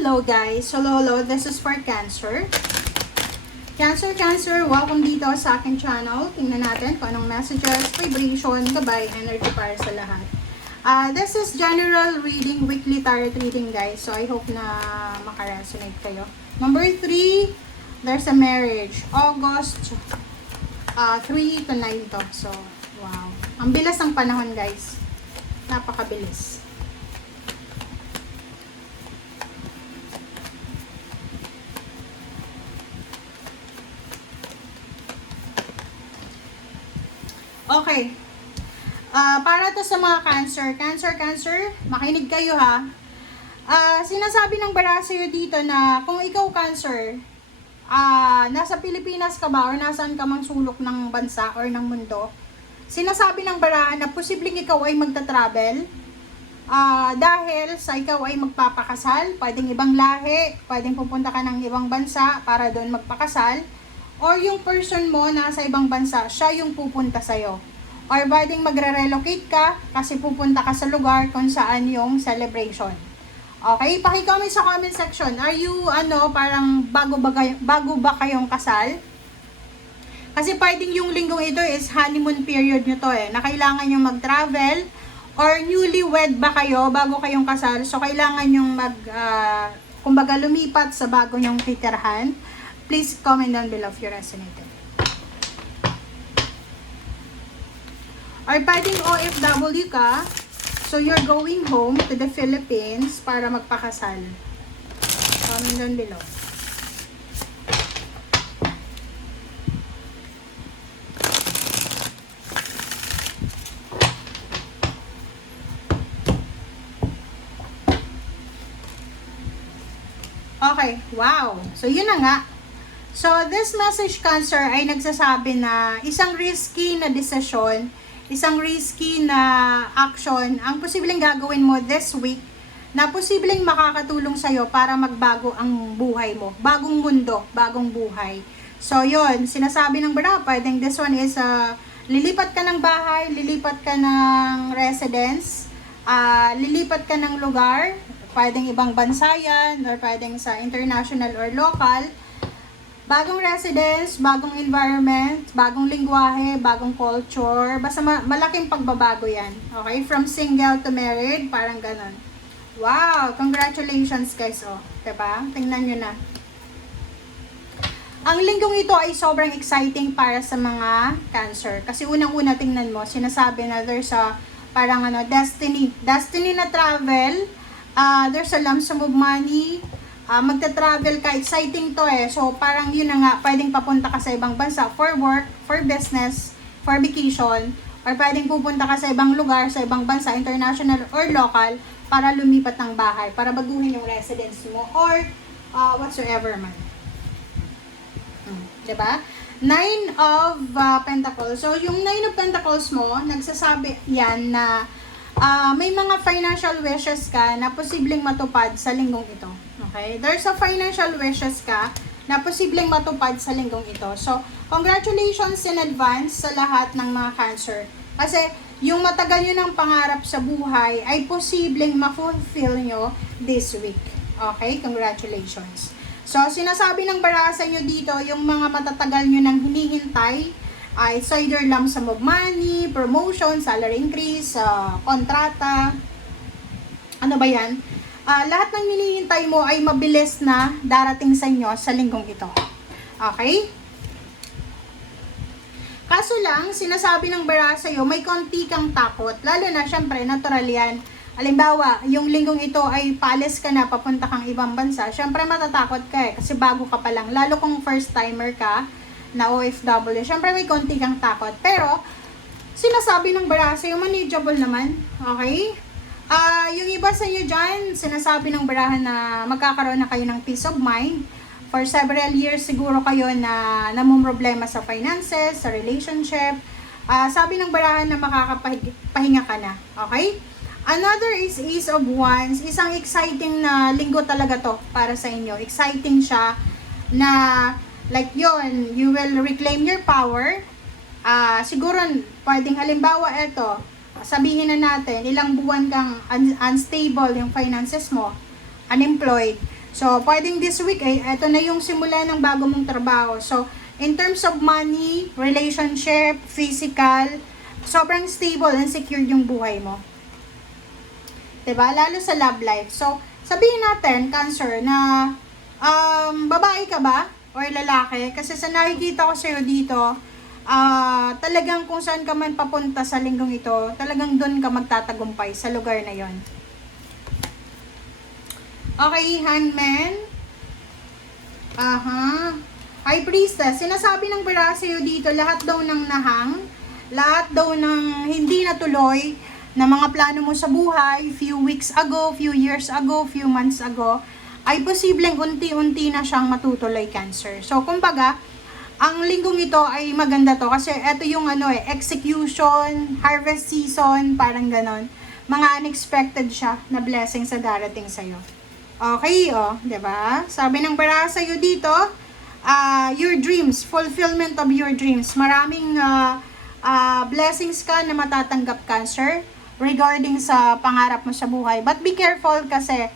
Hello guys! Hello, this is for Cancer. Cancer, welcome dito sa aking channel. Tingnan natin kung anong messages, vibration, gabay, energy para sa lahat. This is general reading, weekly tarot reading guys. So I hope na makaresonate kayo. Number 3, there's a marriage. August 3 to 9 to. So, wow. Ang bilis ng panahon guys. Napakabilis. Okay. Para to sa mga Cancer, makinig kayo ha. Sinasabi ng Barasyo dito na kung ikaw Cancer, nasa Pilipinas ka ba or nasaan ka mang sulok ng bansa or ng mundo, sinasabi ng barahan na posibleng ikaw ay magta-travel dahil sa ikaw ay magpapakasal, pwedeng ibang lahi, pwedeng pupunta ka ng ibang bansa para doon magpakasal. Or yung person mo nasa ibang bansa, siya yung pupunta sa'yo. Or pwedeng magre-relocate ka kasi pupunta ka sa lugar kung saan yung celebration. Okay? Paki-comment sa comment section. Are you, parang bago ba kayong kasal? Kasi pwedeng yung linggong ito is honeymoon period nyo to na kailangan yung mag-travel. Or newlywed ba kayo bago kayong kasal? So, kailangan yung kumbaga lumipat sa bago nyong titirhan. Please comment down below if you resonated. Or pwedeng OFW ka, so you're going home to the Philippines para magpakasal. Comment down below. Okay, wow. So yun na nga. So, this message Cancer ay nagsasabi na isang risky na desisyon, isang risky na action ang posibleng gagawin mo this week na posibleng makakatulong sa'yo para magbago ang buhay mo. Bagong mundo, bagong buhay. So, yun, sinasabi ng bara, pwedeng this one is lilipat ka ng bahay, lilipat ka ng residence, lilipat ka ng lugar, pwedeng ibang bansa yan, or pwedeng sa international or local. Bagong residence, bagong environment, bagong lingwahe, bagong culture. Basta malaking pagbabago yan. Okay? From single to married, parang ganon. Wow! Congratulations guys. Oh, diba? Tingnan nyo na. Ang linggong ito ay sobrang exciting para sa mga Cancer. Kasi unang-una tingnan mo, sinasabi na there's a parang destiny. Destiny na travel. There's a lump sum of money. Magta-travel ka, exciting to So, parang yun na nga, pwedeng papunta ka sa ibang bansa for work, for business, for vacation, or pwedeng pupunta ka sa ibang lugar, sa ibang bansa, international or local, para lumipat ng bahay, para baguhin yung residence mo, or whatsoever man. Diba? 9 of Pentacles. So, yung 9 of Pentacles mo, nagsasabi yan na may mga financial wishes ka na posibleng matupad sa linggong ito. Okay? There's a financial wishes ka na posibleng matupad sa linggong ito. So, congratulations in advance sa lahat ng mga Cancer. Kasi, yung matagal nyo ng pangarap sa buhay ay posibleng ma-fulfill nyo this week. Okay? Congratulations. So, sinasabi ng barasa nyo dito, yung mga matatagal nyo nang hinihintay, it's either lump sum of money, promotion, salary increase, kontrata, ano ba yan? Lahat ng hinihintay mo ay mabilis na darating sa inyo sa linggong ito. Okay? Kaso lang, sinasabi ng bara sa'yo, may konti kang takot. Lalo na, syempre, natural yan. Halimbawa, yung linggong ito ay paalis ka na, papunta kang ibang bansa. Syempre, matatakot ka kasi bago ka pa lang. Lalo kung first timer ka na OFW. Syempre, may konti kang takot. Pero, sinasabi ng bara sa'yo, manageable naman. Okay? Yung iba sa inyo dyan, sinasabi ng barahan na magkakaroon na kayo ng peace of mind. For several years siguro kayo na namumroblema sa finances, sa relationship. Sabi ng barahan na makakapahinga ka na. Okay? Another is Ace of Wands. Isang exciting na linggo talaga to para sa inyo. Exciting siya na like yon, you will reclaim your power. Siguro, pwedeng halimbawa ito, sabihin na natin, ilang buwan kang unstable yung finances mo, unemployed. So, pwedeng this week ay eto na yung simula ng bago mong trabaho. So, in terms of money, relationship, physical, sobrang stable and secure yung buhay mo. 'Di ba? Lalo sa love life. So, sabihin natin, Cancer, na babae ka ba or lalaki? Kasi sa nakikita ko sa'yo dito, talagang kung saan ka man papunta sa linggong ito, talagang doon ka magtatagumpay sa lugar na yon. Okay, Hangman. High Priestess, sinasabi ng bara sa'yo dito, lahat daw ng nahang, lahat daw ng hindi natuloy, na mga plano mo sa buhay, few weeks ago, few years ago, few months ago, ay posibleng unti-unti na siyang matutuloy, Cancer. So, kumbaga, ang linggong ito ay maganda to kasi ito yung execution, harvest season, parang ganon. Mga unexpected siya na blessing sa darating sa'yo. Okay, 'di ba? Sabi ng bara sa'yo dito, your dreams, fulfillment of your dreams. Maraming blessings ka na matatanggap, Cancer, regarding sa pangarap mo sa buhay. But be careful kasi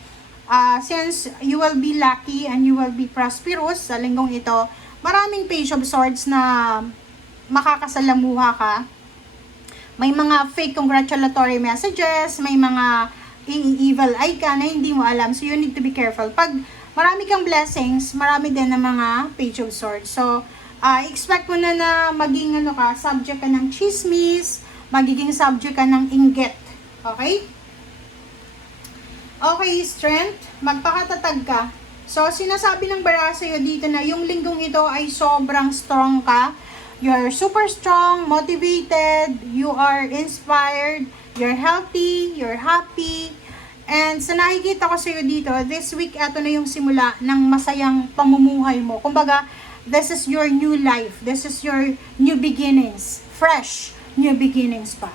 since you will be lucky and you will be prosperous sa linggong ito, maraming Page of Swords na makakasalamuha ka. May mga fake congratulatory messages, may mga evil eye ka na hindi mo alam. So, you need to be careful. Pag marami kang blessings, marami din na mga Page of Swords. So, expect mo na maging subject ka ng chismis, magiging subject ka ng inggit. Okay? Okay, Strength, magpakatatag ka. So, sinasabi ng bara sa'yo dito na yung linggong ito ay sobrang strong ka. You're super strong, motivated, you are inspired, you're healthy, you're happy. And sa nakikita ko sa'yo dito, this week, eto na yung simula ng masayang pamumuhay mo. Kumbaga, this is your new life. This is your new beginnings. Fresh new beginnings pa.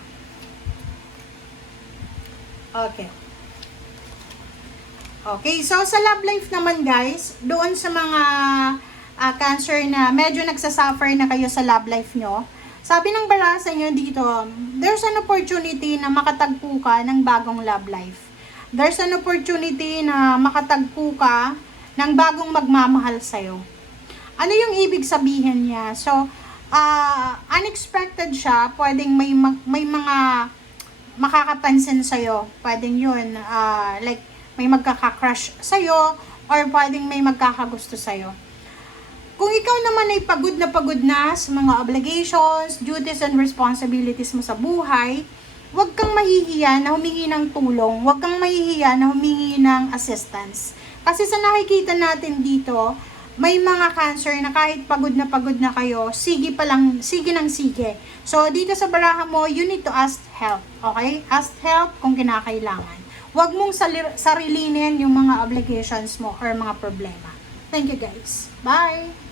Okay. Okay, so sa love life naman, guys, doon sa mga Cancer na medyo nagsasuffer na kayo sa love life nyo, sabi ng bara sa inyo dito, there's an opportunity na makatagpo ka ng bagong love life. There's an opportunity na makatagpo ka ng bagong magmamahal sa'yo. Ano yung ibig sabihin niya? So, unexpected siya, pwedeng may mga makakapansin sa'yo. Pwedeng yun, like, may magkaka-crush sa'yo, or pwedeng may magkakagusto sa'yo. Kung ikaw naman ay pagod na sa mga obligations, duties, and responsibilities mo sa buhay, huwag kang mahihiya na humingi ng tulong, huwag kang mahihiya na humingi ng assistance. Kasi sa nakikita natin dito, may mga Cancer na kahit pagod na kayo, sige nang sige. So, dito sa baraha mo, you need to ask help, okay? Ask help kung kinakailangan. Huwag mong sarilinin yung mga obligations mo or mga problema. Thank you, guys. Bye!